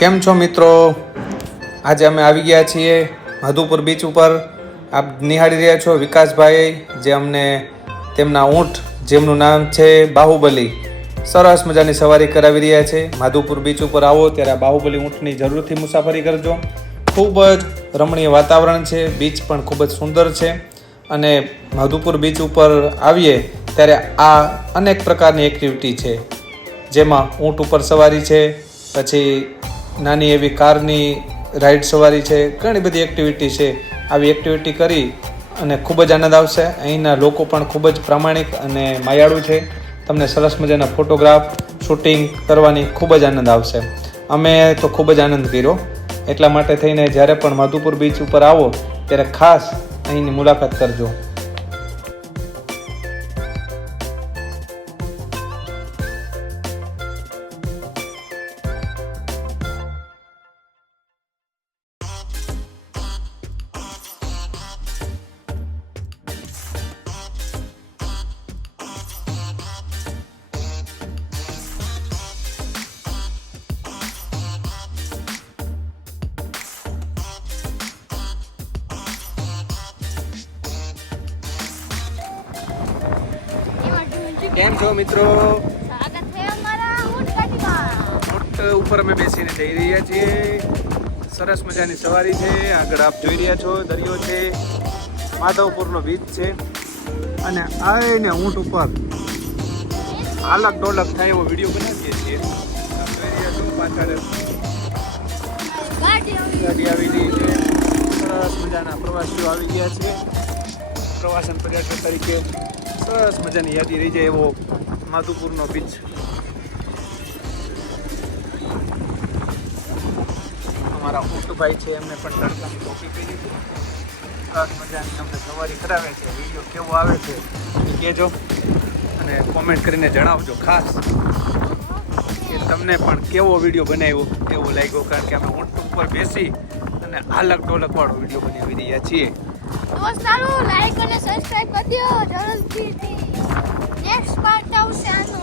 કેમ છો મિત્રો? આજે અમે આવી ગયા છીએ મધુપુર બીચ ઉપર. આપ નિહાળી રહ્યા છો વિકાસભાઈ, જે અમને તેમના ઊંટ, જેમનું નામ છે બાહુબલી, સરસ મજાની સવારી કરાવી રહ્યા છે. માધુપુર બીચ ઉપર આવો ત્યારે આ બાહુબલી ઊંટની જરૂરથી મુસાફરી કરજો. ખૂબ જ રમણીય વાતાવરણ છે, બીચ પણ ખૂબ જ સુંદર છે. અને માધુપુર બીચ ઉપર આવીએ ત્યારે આ અનેક પ્રકારની એક્ટિવિટી છે, જેમાં ઊંટ ઉપર સવારી છે, પછી નાની એવી કારની રાઈડ સવારી છે, ઘણી બધી એક્ટિવિટી છે. આવી એક્ટિવિટી કરી અને ખૂબ જ આનંદ આવશે. અહીંના લોકો પણ ખૂબ જ પ્રામાણિક અને માયાળુ છે. તમને સરસ મજાના ફોટોગ્રાફ શૂટિંગ કરવાની ખૂબ જ આનંદ આવશે. અમે તો ખૂબ જ આનંદ કર્યો. એટલા માટે થઈને જ્યારે પણ માધુપુર બીચ ઉપર આવો ત્યારે ખાસ અહીંની મુલાકાત કરજો. કેમ છો મિત્રો? સ્વાગત છે અમારા ઊંટ ગાડીમાં. ઊંટ ઉપર અમે બેસીને જઈ રહ્યા છીએ. સરસ મજાની સવારી છે. આગળ આપ જોઈ રહ્યા છો દરિયો છે, માધવપુરનો બીચ છે. અને આને ઊંટ ઉપર આલક ડોલક થાય એવો વિડીયો બનાવીએ છીએ. આપ જોઈ રહ્યા છો પાછળ ગાડી આવી રહી છે. સરસ મજાના પ્રવાસીઓ આવી ગયા છે. પ્રવાસન પર્યટક તરીકે સરસ મજાની યાદી રહી જાય એવો માધુપુરનો બીચ. અમારા ઊંટભાઈ છે, એમને પણ તડકાની ટોપી પહેરી છે. સરસ મજાની અમને સવારી કરાવે છે. વિડીયો કેવો આવે છે એ કહેજો અને કોમેન્ટ કરીને જણાવજો ખાસ કે તમને પણ કેવો વિડીયો બનાવ્યો એવો લાગ્યો. કારણ કે અમે ઊંટ ઉપર બેસી અને આલક ડોલક વાળો વિડીયો બનાવી રહ્યા છીએ. દોસ્તારો લાઈક અને સબસ્ક્રાઇબ કરી દો જલ્દીથી. નેક્સ્ટ પાર્ટ આવશે આનો.